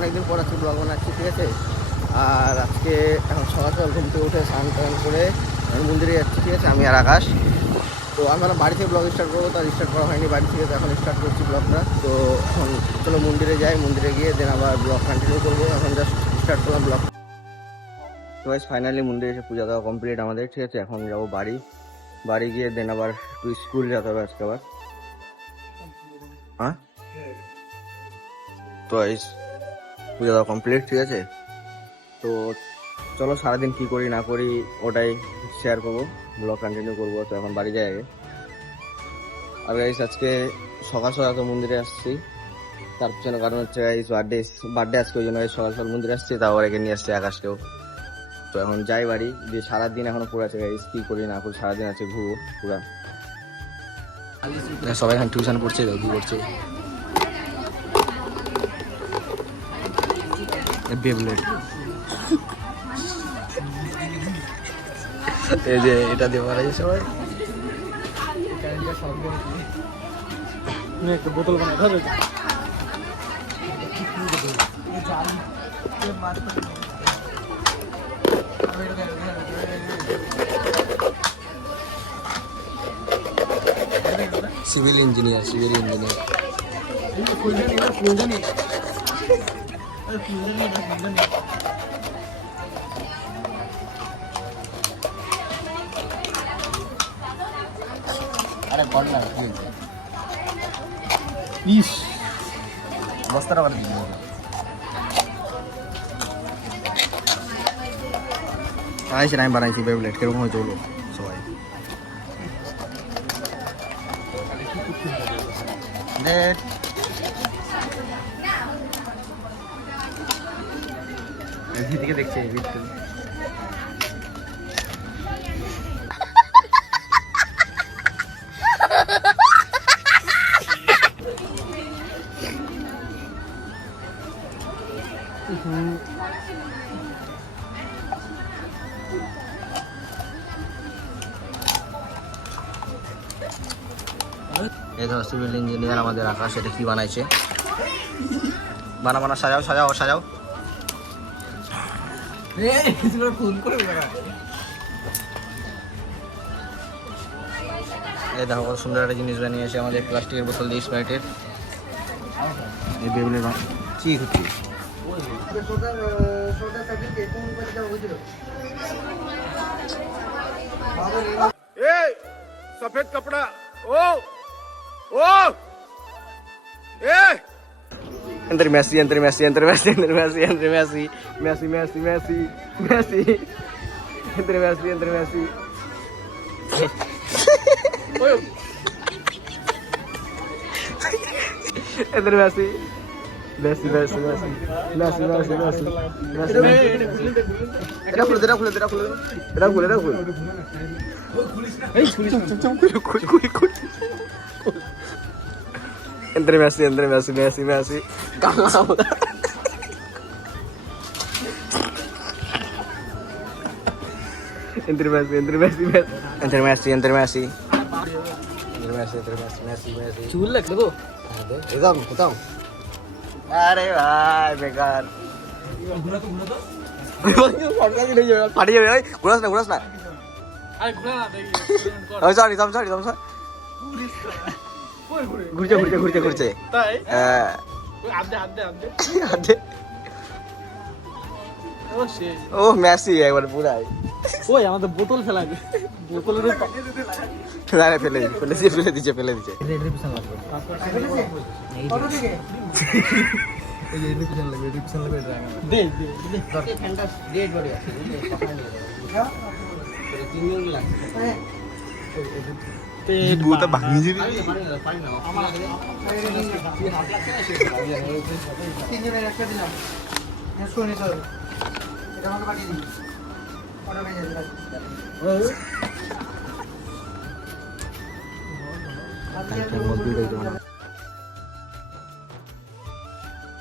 অনেকদিন পর আজকে ব্লগ বানাচ্ছি, ঠিক আছে। আর আজকে এখন সকাল সকাল ঘুম থেকে উঠে স্নান টান করে মন্দিরে যাচ্ছি, ঠিক আছে, আমি আর আকাশ। তো আমরা বাড়ি থেকে ব্লগ স্টার্ট করবো, তার স্টার্ট করা হয়নি বাড়ি থেকে, তো এখন স্টার্ট করছি ব্লগটা। তো এখন চলো মন্দিরে যাই, মন্দিরে গিয়ে দেন আবার ব্লগ কন্টিনিউ করবো। এখন জাস্ট স্টার্ট করলাম ব্লগ। তো ফাইনালি মন্দিরে এসে পূজা দেওয়া কমপ্লিট আমাদের, ঠিক আছে। এখন যাবো বাড়ি গিয়ে দেন আবার একটু স্কুল যেতে হবে আজকে আবার। হ্যাঁ, তো পূজা দেওয়া কমপ্লিট, ঠিক আছে। তো চলো সারাদিন কি করি না করি ওটাই শেয়ার করবো, ব্লগ কন্টিনিউ করবো। তো এখন বাড়ি যাই আগে। আর গাইস আজকে সকাল সকাল তো মন্দিরে আসছি, তার পিছনে কারণ হচ্ছে গাইস বার্থডে আজকে, ওই জন্য সকাল সকাল মন্দিরে আসছি। তারপর একে নিয়ে আসছে আকাশকেও। তো এখন যাই বাড়ি, যে সারাদিন এখনো পড়ে আছে গাইস, কি করি না করি সারাদিন আছে ঘুরবো পুরা। সবাই এখন টিউশন পড়ছে, কি করছে বেবলেট। এই যে এটা দিয়ে মারাই সবাই। একটা বোতল বানাই ধরে সিভিল ইঞ্জিনিয়ার আরে বল না ইস বস্তাটা করে দিই। আমি বানাইছি বেবলেট, কিরকম হয়েছে বলো সবাই। এদিকে দেখছে এই ধর সিভিল ইঞ্জিনিয়ার আমাদের আকাশ। এটা কি বানাইছে? বানা সাজাও। এই দেখো কত সুন্দর একটা জিনিস বানিয়েছে আমাদের, প্লাস্টিকের বোতল দিয়ে স্প্রাইটের। এই বেবলের কি হচ্ছে? सफेद कपड़ा अंदर मैसी अंदर मैसी अंदर मैसी अंदर मैसी चूल लग देखो एकदम बताओ। अरे भाई बेकार फाटी जाए भाई, घुरास ना सॉरी ঘুরছে ও মেসি একবার পুরাই। ওই আমাদের বোতল ফেলা বোতলের ফেলে দিচ্ছে